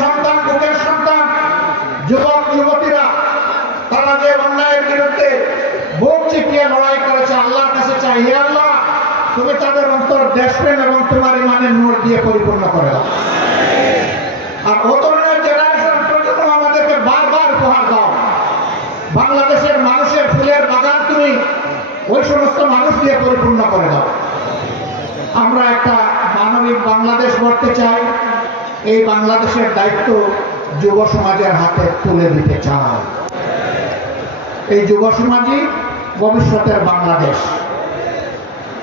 সন্তান, বুকের সন্তান, যুবক যুবতীরা তারা যে অন্যায়ের বিরুদ্ধে বুক চিপিয়ে লড়াই করেছে, আল্লাহর কাছে চাই, হে আল্লাহ তুমি তাদের অন্তর দেশপ্রেম এবং তোমার ইমানের নূর দিয়ে পরিপূর্ণ করে দাও। আর ও ধরনের জেনারেশন প্রজন্ম আমাদেরকে বারবার উপহার দাও। বাংলাদেশের মানুষের ফুলের বাগান তুমি ওই সমস্ত মানুষ দিয়ে পরিপূর্ণ করে দাও। আমরা একটা মানবিক বাংলাদেশ গড়তে চাই। এই বাংলাদেশের দায়িত্ব যুব সমাজের হাতে তুলে দিতে চাই। এই যুব সমাজই ভবিষ্যতের বাংলাদেশ।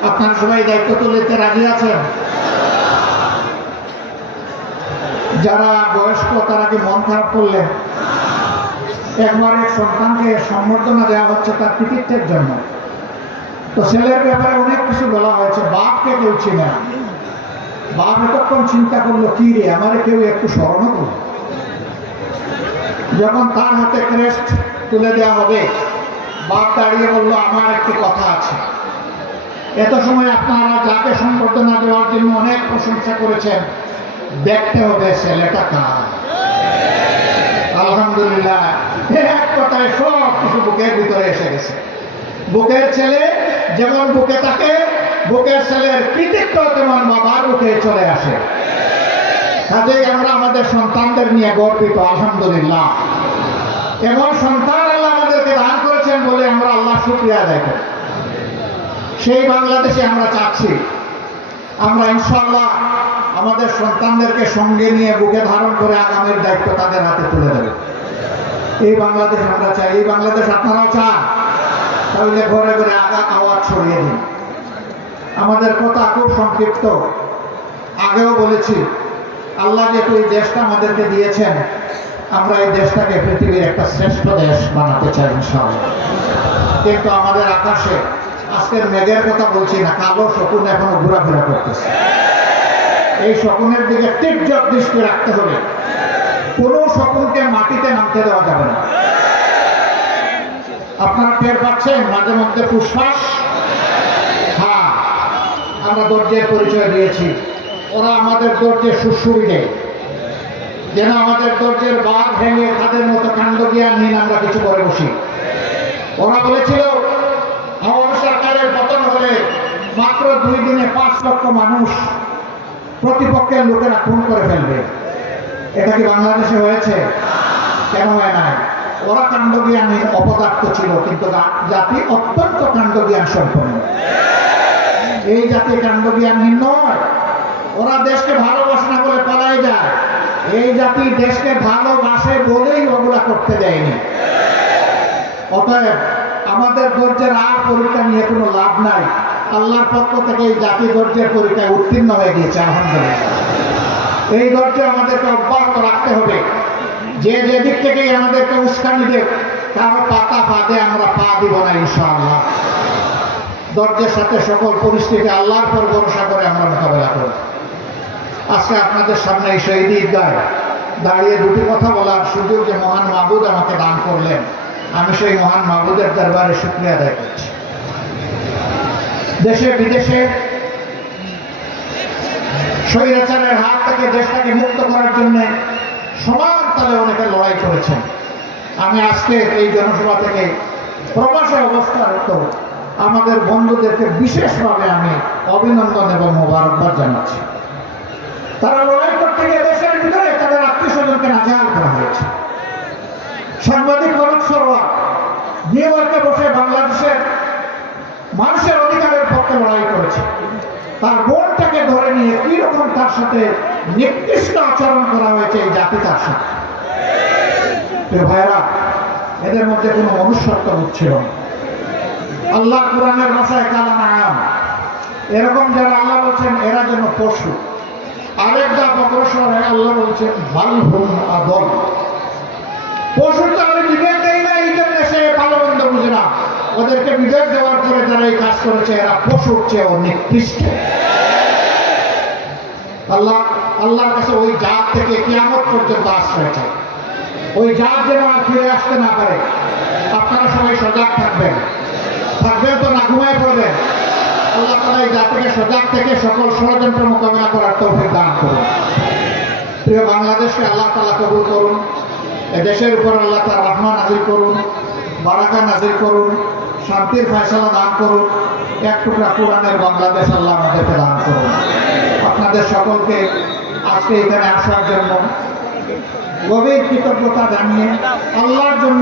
আপনারা সবাই দায়িত্ব তুলে দিতে রাজি আছেন? যারা বয়স্ক তারা কি মন খারাপ করলেন? একবার এক সন্তানকে সম্বর্ধনা দেওয়া হচ্ছে তার কৃতিত্বের জন্য। তো ছেলের ব্যাপারে অনেক কিছু বলা হয়েছে, বাপকে কেউ চিনে না। বাপ এতক্ষণ চিন্তা করলো, কি রে আমারে কেউ একটু স্মরণ করল। যখন তার হাতে ক্রেস্ট তুলে দেওয়া হবে, বাপ দাঁড়িয়ে বললো, আমার একটি কথা আছে। এত সময় আপনারা যাকে সম্বর্ধনা দেওয়ার জন্য অনেক প্রশংসা করেছেন, দেখতে হবে ছেলেটা কার। আলহামদুলিল্লাহ, এক কথায় সব কিছু বুকের ভিতরে এসে গেছে। বুকের ছেলে যেমন বুকে থাকে, বুকের ছেলের কৃতিত্ব তেমন বাবার বুকে চলে আসে। কাজেই আমরা আমাদের সন্তানদের নিয়ে গর্বিত। আলহামদুলিল্লাহ, এমন সন্তান আল্লাহ আমাদেরকে দান করেছেন বলে আমরা আল্লাহ শুকরিয়া আদায় করি। সেই বাংলাদেশে আমরা চাচ্ছি। আমরা ইনশাআল্লাহ আমাদের সন্তানদেরকে সঙ্গে নিয়ে বুকে ধারণ করে আগামীর দায়িত্ব তাদের হাতে তুলে দেবে। এই বাংলাদেশ আমরা চাই। এই বাংলাদেশ আপনারাও চান? তাহলে ঘরে ঘরে আওয়াজ ছড়িয়ে দিন। আমাদের কথা খুব সংক্ষিপ্ত। আগেও বলেছি, আল্লাহ যেহেতু এই দেশটা আমাদেরকে দিয়েছেন, আমরা এই দেশটাকে পৃথিবীর একটা শ্রেষ্ঠ দেশ বানাতে চাই ইনশাআল্লাহ। কিন্তু আমাদের আকাশে আজকের মেঘের কথা বলছি না, কালো শকুন এখনো ঘোরাফেরা করতেছে। এই শকুনের দিকে তীব্র দৃষ্টি রাখতে হবে। কোনো শকুনকে মাটিতে নামতে দেওয়া যাবে না। আপনারা টের পাচ্ছেন মাঝে মধ্যে ফুসফাস। হ্যাঁ, আমরা ধৈর্যের পরিচয় দিয়েছি, ওরা আমাদের ধৈর্যে সুশ্রুরি দেয়, যেন আমাদের ধৈর্যের বাঁধ ভেঙে তাদের মতো কাণ্ড জ্ঞানহীন আমরা কিছু করে বসি। ওরা বলেছিল আওয়ামী সরকারের পতন হলে মাত্র 2 দিনে 5 লক্ষ মানুষ প্রতিপক্ষের লোকেরা খুন করে ফেলবে। এটা কি বাংলাদেশে হয়েছে? কেন হয় নাই? ওরা কাণ্ডজ্ঞানহীন অপদার্থ ছিল, কিন্তু জাতি অত্যন্ত কাণ্ডজ্ঞান সম্পন্ন। এই জাতি কাণ্ডজ্ঞানহীন নয়। ওরা দেশকে ভালোবাসে না বলে পালায় যায়। এই জাতি দেশকে ভালোবাসে বলেই ওগুলা করতে দেয়নি। অতএব আমাদের ধৈর্যের আর পরীক্ষা নিয়ে কোনো লাভ নাই। আল্লাহর পক্ষ থেকে এই জাতি ধৈর্যের পরীক্ষায় উত্তীর্ণ হয়ে গিয়েছে আলহামদুলিল্লাহ। এই ধৈর্য আমাদেরকে অব্যাহত রাখতে হবে। যে যেদিক থেকেই আমাদেরকে উস্কানি দেব, কারো পাতা ফাঁদে আমরা পা দিব না ইনশাআল্লাহ। ধৈর্যের সাথে সকল পরিস্থিতি আল্লাহর পর ভরসা করে আমরা মোকাবেলা করব। আজকে আপনাদের সামনে এই শহীদ ঈদগায় দাঁড়িয়ে দুটি কথা বলার সুযোগ যে মহান মাবুদ আমাকে দান করলেন, আমি সেই মহান মাবুদের দরবারে শুকরিয়া আদায় করছি। দেশে বিদেশে স্বৈরাচারের হাত থেকে দেশটাকে মুক্ত করার জন্য সমান তালে অনেকে লড়াই করেছেন। আমি আজকে এই জনসভা থেকে প্রবাসে অবস্থারত আমাদের বন্ধুদেরকে বিশেষভাবে আমি অভিনন্দন এবং মোবারকবাদ জানাচ্ছি। তারা লড়াই করতে গিয়ে দেশের ভিতরে তাদের আত্মীয়-স্বজনকে নাজেহাল করা হয়েছে। সাংবাদিক ফরুক সরোয়ার নিউ ইয়র্কে বসে বাংলাদেশের মানুষের অধিকারের পক্ষে লড়াই করেছে। তার বোনটাকে ধরে নিয়ে কিরকম তার সাথে নিকৃষ্ট আচরণ করা হয়েছে এই জাতি তার সাথে। ভাইরা, এদের মধ্যে কোনো মনুষ্যত্ব ছিল না। আল্লাহ কোরআনের ভাষায় কালা নাম, এরকম যারা আল্লাহ বলছেন এরা যেন পশু। আরেক ধাপ অগ্রসর হয়ে আল্লাহ বলছেন বালহুম আদল। পশুর তো আমি বিবেক দেই না, এই জন্য সে ভালো মন্দ বুঝে না। ওদেরকে বিবেক দেওয়ার পরে যারা এই কাজ করেছে এরা পশুর চেয়েও নিকৃষ্ট। আল্লাহর কাছে ওই জাত থেকে কিয়ামত পর্যন্ত আশ্রয় চাই। ওই জাত যেন আর ফিরে আসতে না পারে। আপনারা সবাই সজাগ থাকবেন তো না ঘুমায় পড়বেন। আল্লাহ তাআলা এই জাতিকে সজাগ থেকে সকল ষড়যন্ত্র মোকাবেলা করার তৌফিক দান করুন। প্রিয় বাংলাদেশকে আল্লাহ তাআলা কবুল করুন। এদেশের উপর আল্লাহ তার রহমত নাজিল করুন, বারাকা নাজিল করুন, শান্তির ফয়সালা দান করুন। এক টুকরা কোরআনের বাংলাদেশ আল্লাহ আমাদেরকে দান করুন। আপনাদের সকলকে আজকে এখানে আসার জন্য গভীর কৃতজ্ঞতা জানিয়ে আল্লাহর জন্য